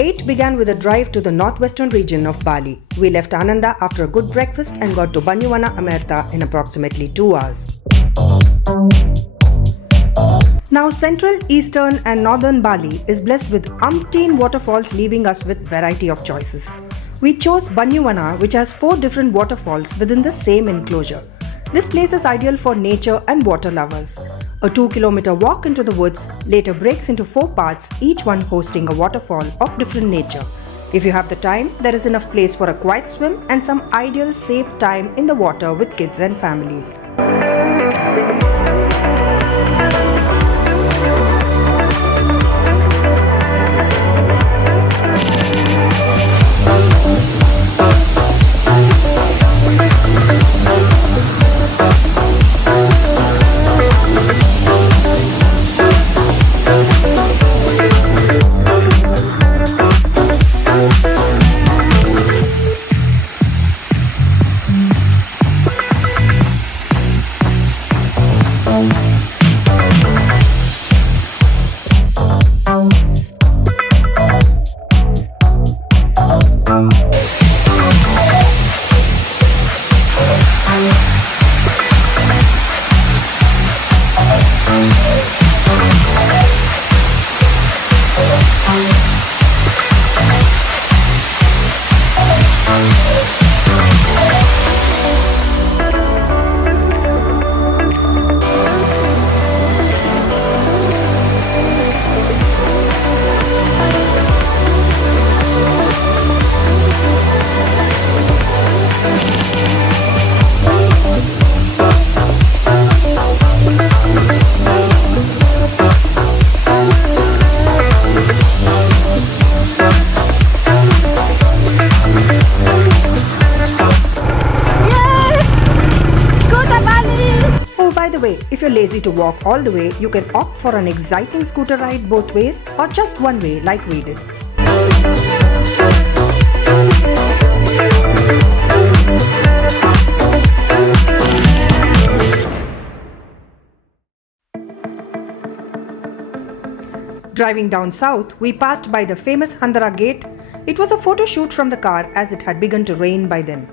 8 began with a drive to the northwestern region of Bali. We left Ananda after a good breakfast and got to Banyuwana Amerta in approximately 2 hours. Now, central, eastern and northern Bali is blessed with umpteen waterfalls, leaving us with variety of choices. We chose Banyuwana, which has 4 different waterfalls within the same enclosure. This place is ideal for nature and water lovers. A 2-kilometer walk into the woods later breaks into 4 parts, each one hosting a waterfall of different nature. If you have the time, there is enough place for a quiet swim and some ideal safe time in the water with kids and families. If you're lazy to walk all the way, you can opt for an exciting scooter ride both ways or just one way like we did. Driving down south, we passed by the famous HANDARA gate. It was a photo shoot from the car as it had begun to rain by then.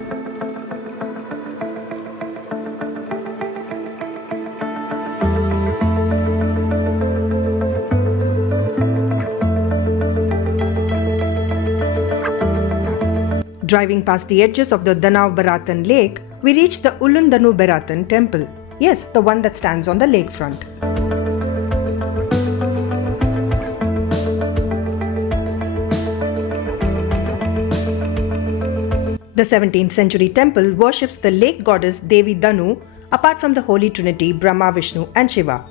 Driving past the edges of the Danau Beratan lake, we reached the Ulun Danu Beratan temple. Yes, the one that stands on the lakefront. The 17th century temple worships the lake goddess Devi Danu, apart from the Holy Trinity Brahma, Vishnu and Shiva.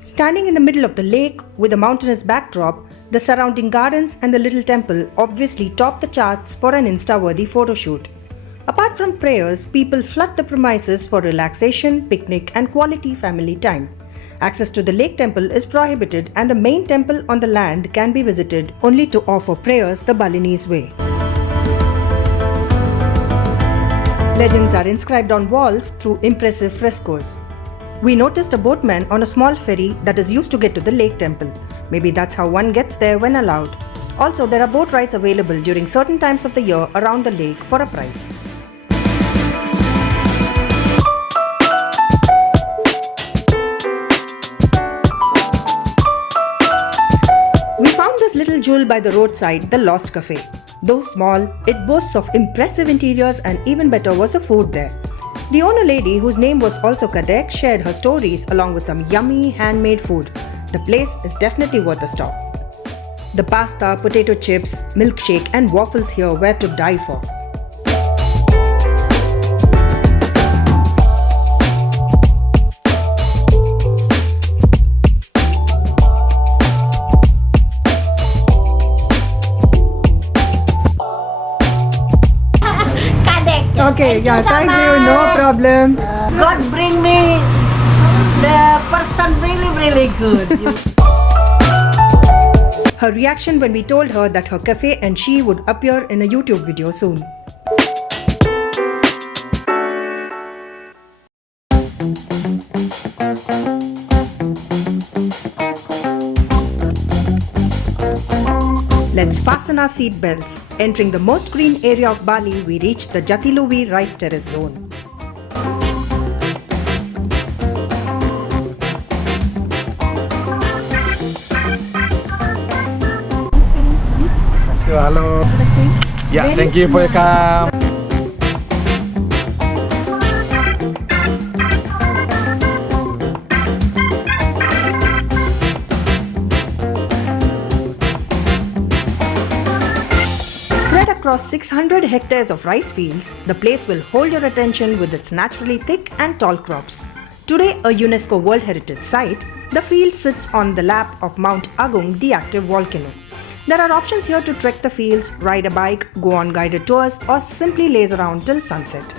Standing in the middle of the lake with a mountainous backdrop, the surrounding gardens and the little temple obviously top the charts for an Insta-worthy photoshoot. Apart from prayers, people flood the premises for relaxation, picnic and quality family time. Access to the lake temple is prohibited and the main temple on the land can be visited only to offer prayers the Balinese way. Legends are inscribed on walls through impressive frescoes. We noticed a boatman on a small ferry that is used to get to the lake temple. Maybe that's how one gets there when allowed. Also, there are boat rides available during certain times of the year around the lake for a price. We found this little jewel by the roadside, the Lost Cafe. Though small, it boasts of impressive interiors and even better was the food there. The owner lady, whose name was also Kadek, shared her stories along with some yummy handmade food. The place is definitely worth a stop. The pasta, potato chips, milkshake and waffles here were to die for. Okay, yeah, thank you, no problem. God bring me the person really good. Her reaction when we told her that her cafe and she would appear in a YouTube video soon. Let's fasten our seat belts. Entering the most green area of Bali, we reach the JATILUWIH rice terrace zone. Hello. Yeah, thank you for your come. Spread across 600 hectares of rice fields, the place will hold your attention with its naturally thick and tall crops. Today a UNESCO World Heritage Site, the field sits on the lap of Mount Agung, the active volcano. There are options here to trek the fields, ride a bike, go on guided tours, or simply laze around till sunset.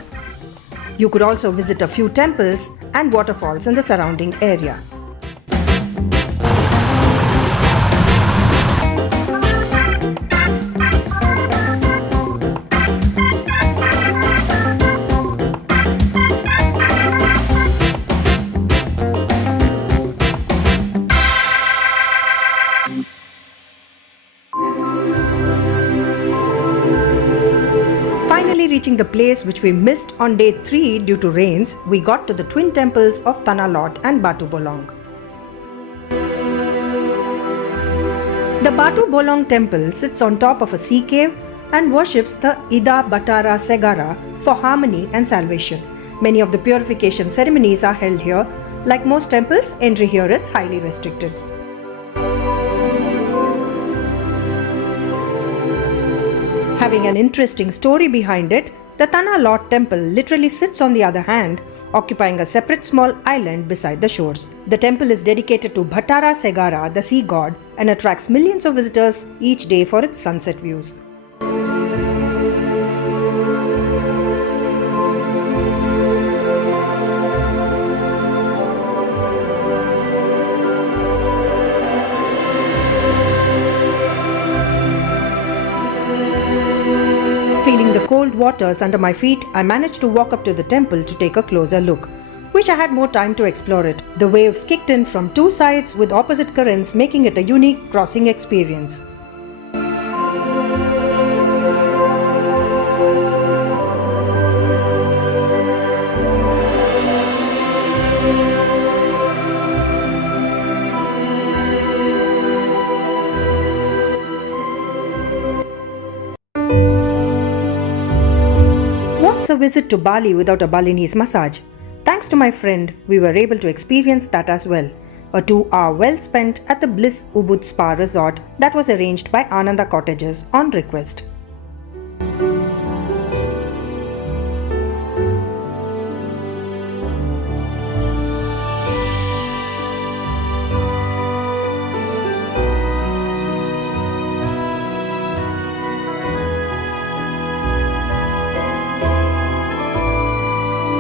You could also visit a few temples and waterfalls in the surrounding area. Finally reaching the place which we missed on day 3 due to rains, we got to the twin temples of TANAH and Batu Bolong. The Batu Bolong temple sits on top of a sea cave and worships the Ida Batara Segara for harmony and salvation. Many of the purification ceremonies are held here. Like most temples, entry here is highly restricted. Having an interesting story behind it, the TANAH temple literally sits on the other hand, occupying a separate small island beside the shores. The temple is dedicated to Batara Segara, the sea god, and attracts millions of visitors each day for its sunset views. Feeling the cold waters under my feet, I managed to walk up to the temple to take a closer look. Wish I had more time to explore it. The waves kicked in from two sides with opposite currents, making it a unique crossing experience. What's a visit to Bali without a Balinese massage? Thanks to my friend, we were able to experience that as well. A 2-hour well spent at the BLISS UBUD spa resort that was arranged by Ananda Cottages on request.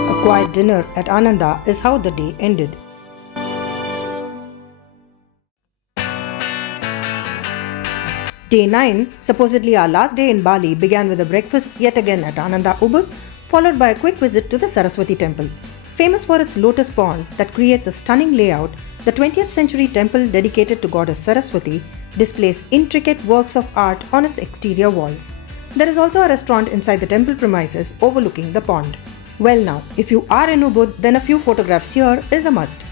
A quiet dinner at Ananda is how the day ended. Day 9, supposedly our last day in Bali, began with a breakfast yet again at Ananda UBUD, followed by a quick visit to the Saraswati temple. Famous for its lotus pond that creates a stunning layout, the 20th century temple dedicated to goddess Saraswati displays intricate works of art on its exterior walls. There is also a restaurant inside the temple premises overlooking the pond. Well now, if you are in UBUD, then a few photographs here is a must.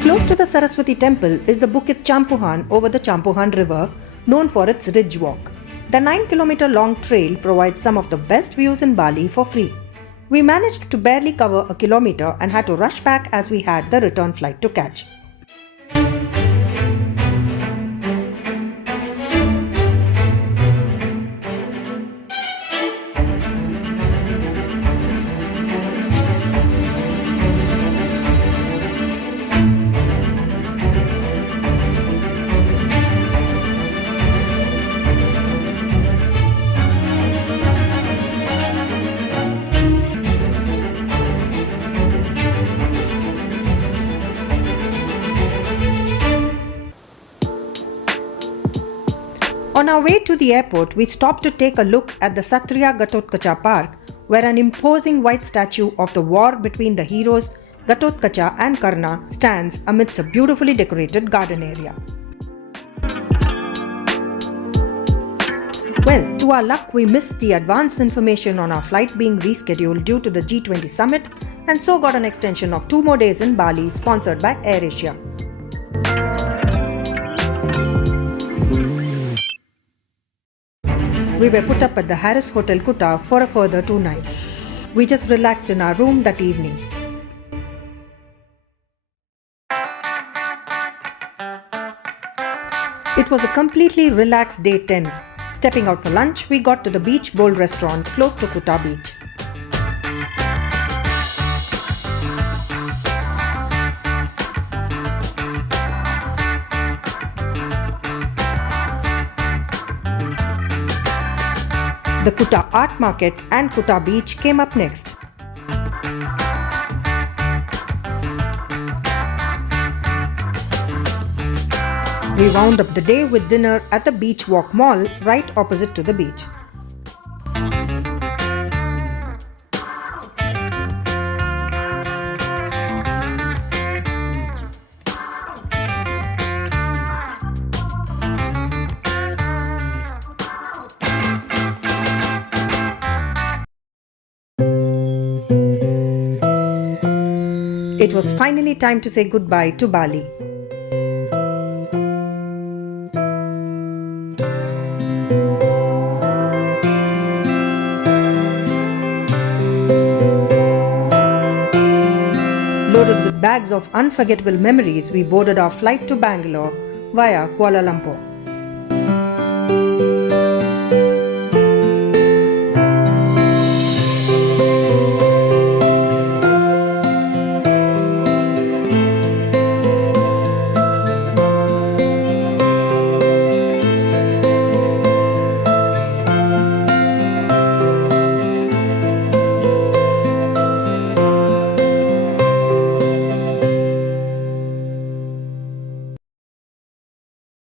Close to the Saraswati temple is the Bukit CAMPUHAN over the CAMPUHAN river, known for its ridge walk. The 9-kilometer long trail provides some of the best views in Bali for free. We managed to barely cover a kilometer and had to rush back as we had the return flight to catch. On our way to the airport, we stopped to take a look at the SATRIA GATOTKACA park, where an imposing white statue of the war between the heroes GATOTKACA and Karna stands amidst a beautifully decorated garden area. Well, to our luck, we missed the advance information on our flight being rescheduled due to the G20 summit and so got an extension of 2 more days in Bali sponsored by AirAsia. We were put up at the Harris Hotel KUTA for a further 2 nights. We just relaxed in our room that evening. It was a completely relaxed day 10. Stepping out for lunch, we got to the Beach Bowl restaurant close to KUTA Beach. The KUTA Art Market and KUTA Beach came up next. We wound up the day with dinner at the Beach Walk Mall right opposite to the beach. It was finally time to say goodbye to Bali. Loaded with bags of unforgettable memories, we boarded our flight to Bangalore via Kuala Lumpur.